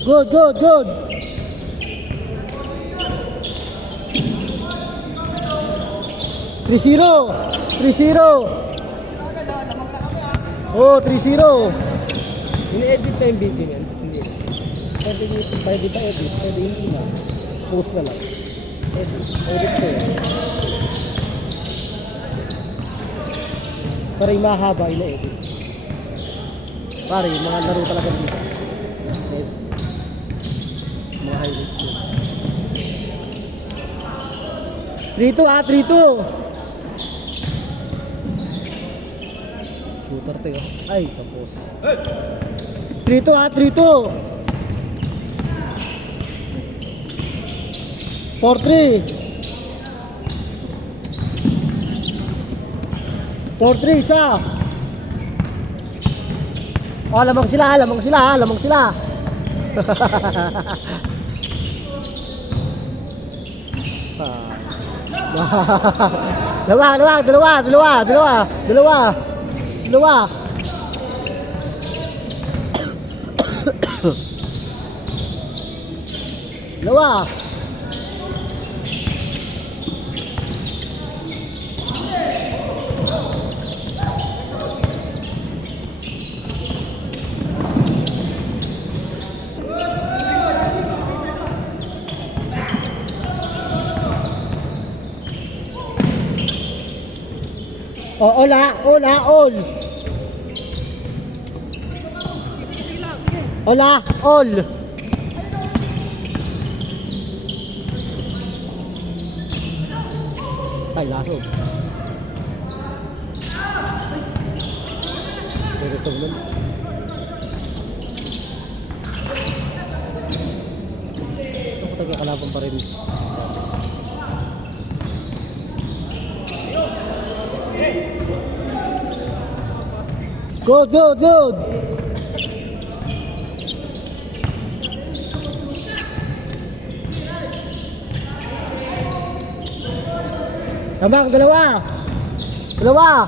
Good, good, good. Three zero. 3-0. Oh, 3-0. Ini-edit na yung video niyan. Hindi. Pwede ba edit? Pwede hindi na. Post na lang. Edit. Edit ko yun. Para yung mahaba, ina-edit. Pare, yung mga laro talaga dito. Mga highlights yun. 3-2 ah, 3-2. Shooter tayo. Ay, sa post. 3-2 ah, 3-2. 4-3. 4-3 isa. Oh, lamang sila, lamang sila, lamang sila. Dalawa, dalawa, dalawa, dalawa, dalawa, dalawa, dalawa. Dalawa. Oh, ola, ola, all. Ola, all. Ay, laso. Gusto mo nun? Ito ko tagakalaban pa rin. Good, good, good. Tamang, dalawa. Dalawa.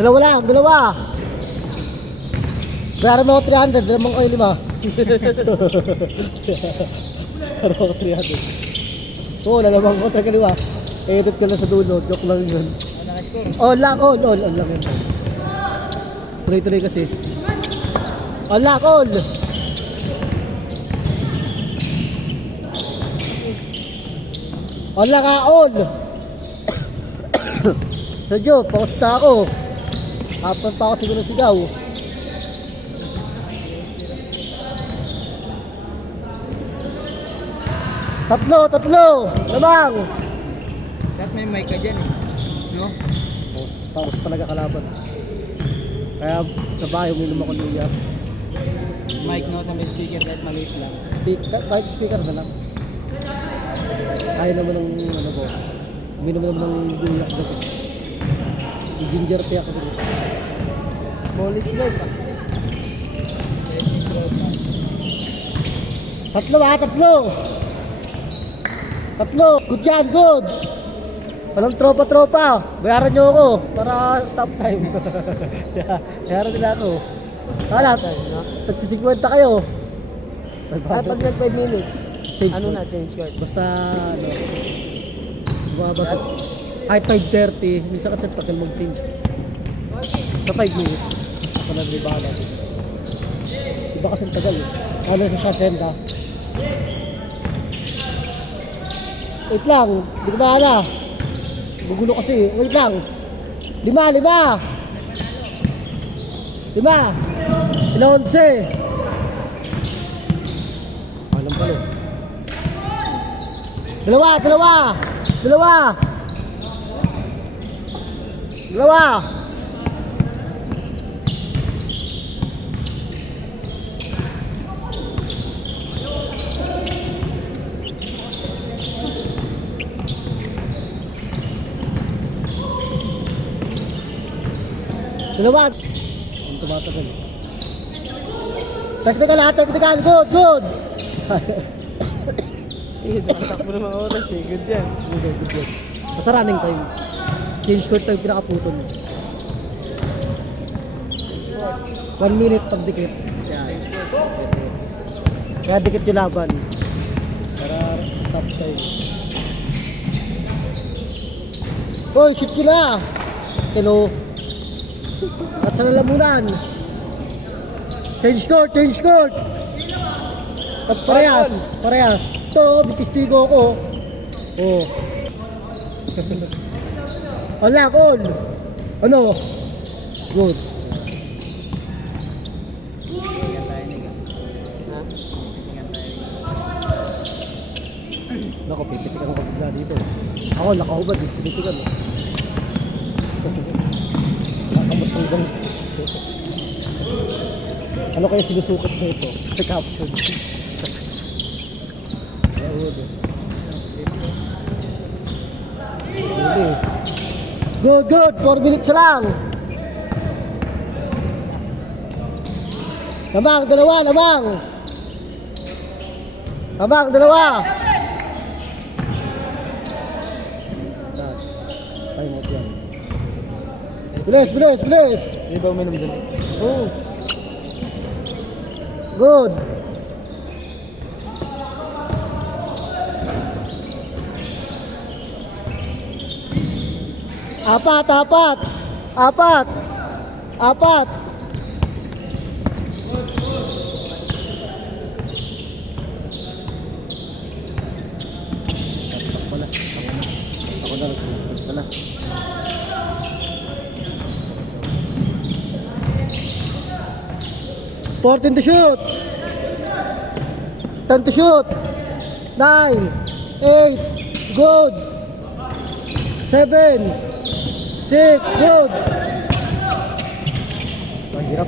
Dalawa lang, dalawa. Bayaran mo ako 300, dalamang ko yung 5. Bayaran mo ako 300. Oo, lalamang ko tayo kaliwa. Edit ka na sa dulo, joke lang yun. All lang, all lang yun. Tuloy-tuloy kasi. All lang, all. All lang ka, all. Sadyo, paus na ako. Apan pa ako siguro sigaw. Tatlo, tatlo. Lamang. Dapat may mic ka dyan eh. No? Paus talaga kalaban. Kaya sa bahay uminom ako luya. Mic no, may speaker kahit maliit lang. Kahit speaker na lang. Kaya naman ng ano ko. Uminom naman ng luya ko dati. Ginger tea ako dito. Molly slope ah. Tatlo ah, tatlo. Tatlo. Good yan, good. Walang tropa-tropa. Bayaran nyo ako para stop time. Bayaran nila ako. Kala, tagsisigwenta kayo. Ay, pag nag 5 minutes, Change ano code. na, change card. Basta, ano, bumabasa. Kahit 5:30, minsan kasi pag mag-change. Sa 5 minutes, ako nag-ribala. Iba kasi ang tagal eh. Ano sa Shashenda. Wait lang, hindi ko mahala. Gugulo kasi, wait lang. 5, 5. 5. 11. Alam pala. Dalawa, dalawa. Dalawa. Dalawa. Dalawa. Ang tumatagal. Technical ha, technical. Good, good. Sige, nakatakbo ng mga oras eh. Good yan. Good, good, good. Basta running time. Change court tayo pinakaputol. 1 minute pagdikit. Yeah. Kaya dikit yung laban. Para stop time. Hoy, shoot ko na! Tino. At sa lalamunan. Change court! At parehas. Ito, bitistigo ako. Oh. Wala, all. Ano? Good. Nako, pipitikan ko bigla dito. Ako, nakahubad, pipitikan mo. Nakamatanggang. Ano kaya sinusukat mo ito? Sa caption. Good, 4 minutes lang. Lamang, dalawa. Time out yan. Bilis. Hindi ba uminom dun? Oh. Good. Apat. Ako na pala. 14 to shoot. 10 to shoot. 9, 8, good. 7, 6, good. Ang hirap.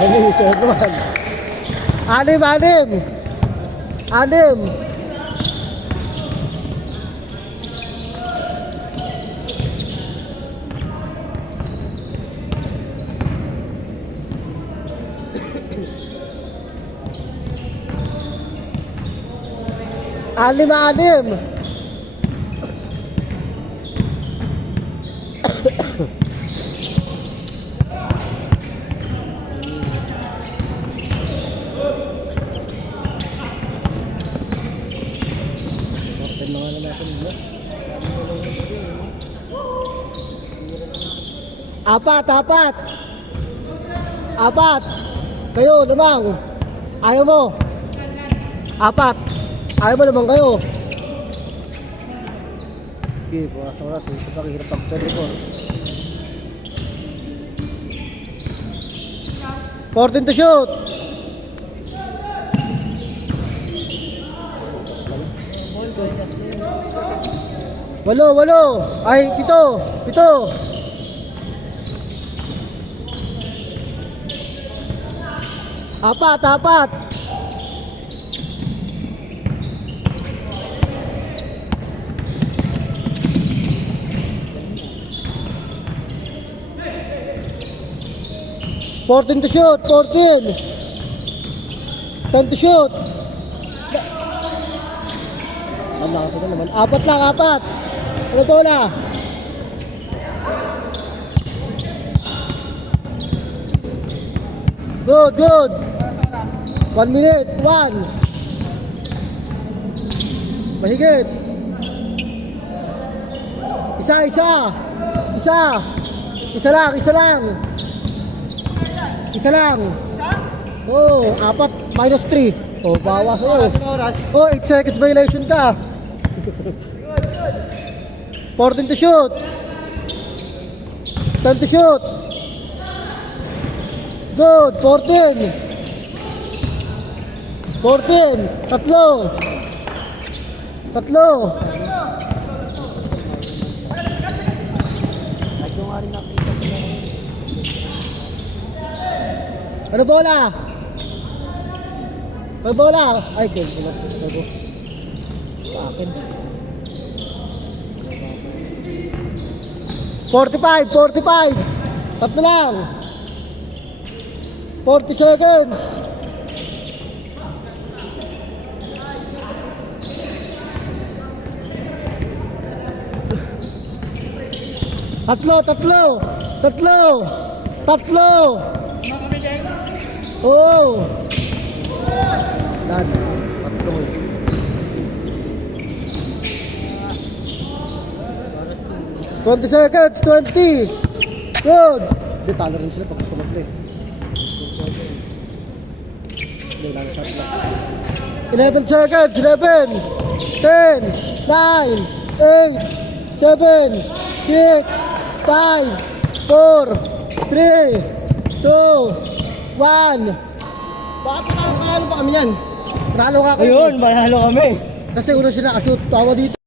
Nag-iisip naman. 6. Anim. Apat. Kayo, lamang. Ayaw mo. Apat. Ayaw mo naman kayo. Sige, oras. Isa pa kahirap ang 24. 14 to shoot. Walo. Ay, pito. Apat. 14 to shoot, 14. 10 to shoot. Ang lakas na naman. Apat. Ano bola? Good. 1 minute, 1. Mahigit. Isa lang. Oh, 4 minus 3. Oh, bawas. Oh, 8 seconds violation ka. 14 to shoot. 10 to shoot. Good, 14. Tatlo. Ano bola? Ay, good. Bago. Sa akin. 45. Tatlo lang. 40 seconds. Tatlo. Oo! Dad, patrol. "20 seconds, 20! Good! Hindi, talo rin sila pag tumakli. Hindi, lang shot lang. 11 seconds, 11, 10, 9, 8, 7, 6, 5, 4, 3, 2, 1. Bakit panalo pa kami yan? Panalo ka kayo. Ayun, manalo kami. Kasi una sila ka-shoot. Tawa dito.